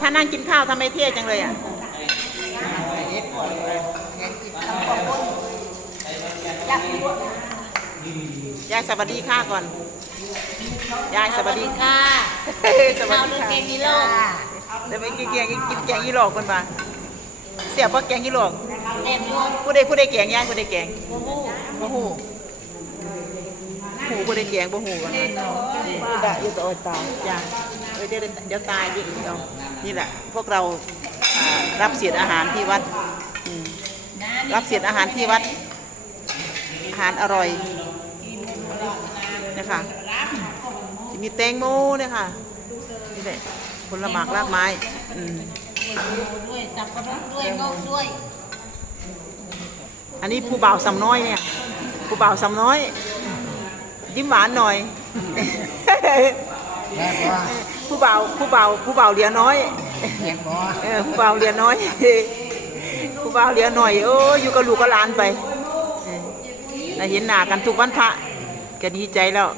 ถ้านั่งกินข้าวทำไมเท่จังเลยอ่ะยายสวัสดีค่ะก่อนยายสวัสดีค่ะสวัสดีค่ะเดี๋ยวไปกินแกงยี่หลอกกันมาเสียบเพราะแกงยี่หลอกผู้ใดแกงย่างผู้ใดแกงบ่หูผู้ใดแกงบ่หูกันนะด่าอยู่ต่อตายจ้าเดี๋ยวตายอยู่เอานี่แหละพวกเรารับเศษอาหารที่วัดรับเศษอาหารที่วัดอาหารอร่อยนะคะจะมีแตงโมเนี่ยค่ะนี่แหละผลไม้รากไม้ด้วยสับปะรดด้วยงอกด้วยอันนี้ผู้บ่าวสำน้อยเนี่ยผู้บ่าวสำน้อยยิ้มหวานหน่อยผู้บ่าวเหลียน้อยผู้บ่าวเหลียน้อยผู้บ่าวเหลียหน่อยโอ้อยู่กับลูกกับหลานไปเห็นหน้ากันทุกวันพระก็ดีใจแล้ว